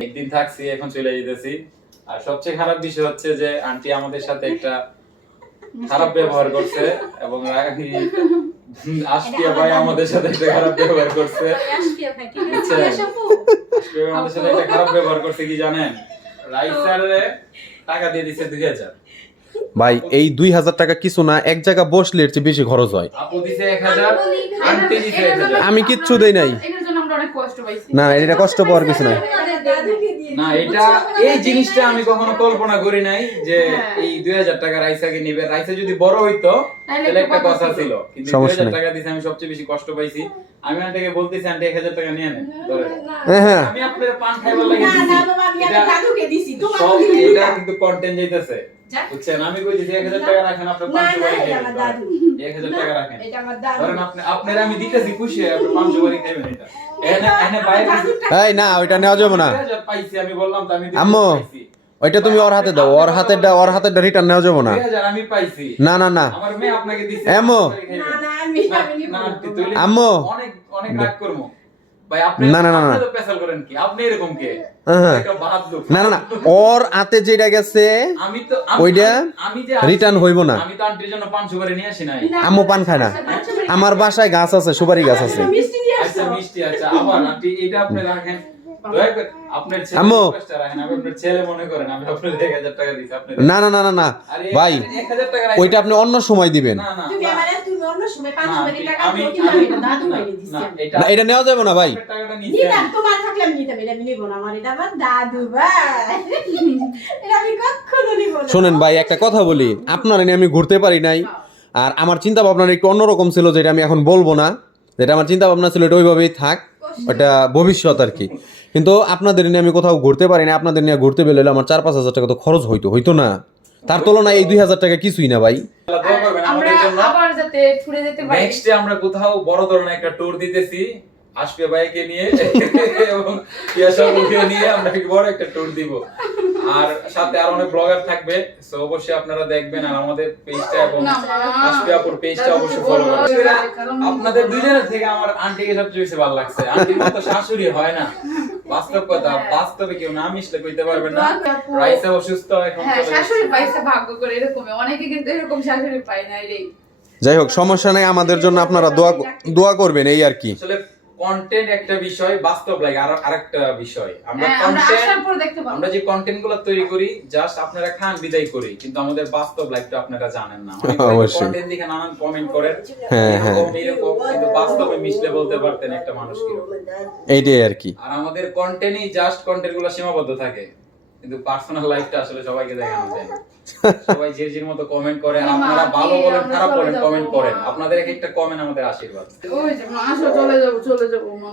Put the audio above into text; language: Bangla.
একদিন থাকছি এখন চলে যেতেছি। আর সবচেয়ে খারাপ বিষয় হচ্ছে যে আন্টি আমাদের সাথে একটা খারাপ ব্যবহার করছে এবং আশপিয়া ভাই আমাদের সাথে একটা খারাপ ব্যবহার করছে। আমাদের সাথে একটা খারাপ ব্যবহার করছে কি জানেন? রাইসারে টাকা দিয়ে দিচ্ছে দুই হাজার। ভাই এই দুই হাজার টাকা কিছু না এক জায়গা বসলে এর চেয়ে বেশি খরচ হয়। আমি কিচ্ছু দেই নাই। এটার জন্য আমরা অনেক কষ্ট পাইছি। না এটা কষ্ট পাওয়ার কিছু নাই। না এটা এই জিনিসটা আমি কখনো কল্পনা করি নাই যে এই দুই হাজার টাকা রাইসাকে নিবে। রাইসা যদি বড় হইতো তাহলে একটা কথা ছিল। কিন্তু দুই সমস্যা হাজার টাকা দিছে আমি সবচেয়ে বেশি কষ্ট পাইছি। আমি আন্টিকে বলতেছি আন্টি এক হাজার টাকা নিয়ে নেন হ্যাঁ হ্যাঁ। আমি আপনার পান খাইবার লাগে দিছি। সব এটা না। কিন্তু কন্টেন্ট যাইতেছে। বুঝছেন? আমি কইতেছি এক হাজার টাকা রাখেন আপনার না বাড়ি এটা খাইবেন আমার দাদু। এক হাজার টাকা রাখেন। এটা আমার দাদু। ধরেন আপনি আপনার আমি দিতেছি খুশি আপনি পাঁচশো বাড়ি খাইবেন এটা। এনে এনে বাইরে এই না ওইটা নেওয়া যাবে না। পাইছি আমি বললাম তো আমি আম্মু। ওইটা তুমি ওর হাতে দাও ওর হাতেরটা ওর হাতেরটা রিটার্ন নেওয়া যাবে না। আমি পাইছি। না না না। আমার মেয়ে আপনাকে দিছে। আম্মু। না না আমি আমি আম্মু। অনেক অনেক রাগ করব। না, না, না, না। আপনি তো পেশাল করেন কি? আপনি এরকম কে? হ্যাঁ। একটা বাদ লোক। না না না। ওর যেটা গেছে আমি তো আমি- ওইটা হইব না। আমি তো আন্টির জন্য পাঁচশো করে নিয়ে আসি নাই। আম্মু পান খায় না। আমার বাসায় গাছ আছে সুপারি গাছ আছে। আচ্ছা আচ্ছা মনে না না না না না। ভাই। ওইটা আপনি অন্য সময় দিবেন। সময় টাকা দিও আমি এটা দাদু না, দিছি। না, এটা নেওয়া যাবে না ভাই। নিতাম তোমার থাকলে আমি নিতাম এটা আমি নিব না আমার এটা আমার দাদু ভাই। এটা আমি কখনো নিব না। শোনেন ভাই একটা কথা বলি আপনার নিয়ে আমি ঘুরতে পারি নাই আর আমার চিন্তা ভাবনা একটু অন্যরকম ছিল যেটা আমি এখন বলব না। যেটা আমার চিন্তা ভাবনা ছিল এটা ওইভাবেই থাক ওটা ভবিষ্যৎ আর কি। কিন্তু আপনাদের নিয়ে আমি কোথাও ঘুরতে পারি না আপনাদের নিয়ে ঘুরতে পেলে আমার চার পাঁচ হাজার টাকা তো খরচ হইতো হইতো না। তার তুলনায় এই দুই হাজার টাকা কিছুই না ভাই। আমরা আবার যাতে ঘুরে যেতে পারি। নেক্সটে আমরা কোথাও বড় ধরনের একটা ট্যুর দিতেছি। আসবে বাইকে নিয়ে এবং ইয়াশাবুকে নিয়ে আমরা বড় একটা ট্যুর দিব। আর সাথে আর অনেক ব্লগার থাকবে সো অবশ্যই আপনারা দেখবেন আর আমাদের পেজটা এবং আসবে আপুর পেজটা অবশ্যই ফলো করবেন। আপনাদের দুজনের থেকে আমার আন্টিকে সবচেয়ে বেশি ভালো লাগছে। আন্টির মতো শাশুড়ি হয় না। বাস্তব কথা বাস্তবে কেউ না মিশলে কইতে পারবেন না। রাইসা অসুস্থ এখন হ্যাঁ শাশুড়ি পাইছে ভাগ্য করে এরকম অনেকে কিন্তু এরকম শাশুড়ি পায় না রে। যাই হোক সমস্যা নাই আমাদের জন্য আপনারা দোয়া দোয়া করবেন এই আর কি। আসলে কন্টেন্ট একটা বিষয় বাস্তব লাগে আর আরেকটা বিষয়। আমরা হ্যাঁ আমরা কন্টেন্ট দেখতে পাবো। আমরা যে কন্টেন্টগুলো তৈরি করি জাস্ট আপনারা খান বিদায় করি। কিন্তু আমাদের বাস্তব লাইফটা আপনারা জানেন না। অবশ্যই। কন্টেন্ট দেখে নানান কমেন্ট করেন। হ্যাঁ, হ্যাঁ। এরকম এরকম কিন্তু বাস্তবে মিশলে বলতে পারতেন একটা মানুষ কি এইটাই আর কি। আর আমাদের কন্টেন্টই জাস্ট কন্টেন্টগুলো সীমাবদ্ধ থাকে। কিন্তু পার্সোনাল লাইফটা আসলে সবাইকে দেখানো যায়। সবাই যে যে মতো কমেন্ট করেন আপনারা ভালো বলেন খারাপ বলেন কমেন্ট করেন। আপনাদের এক একটা কমেন্ট আমাদের আশীর্বাদ। ওই যে আসো চলে যাব চলে যাব মামা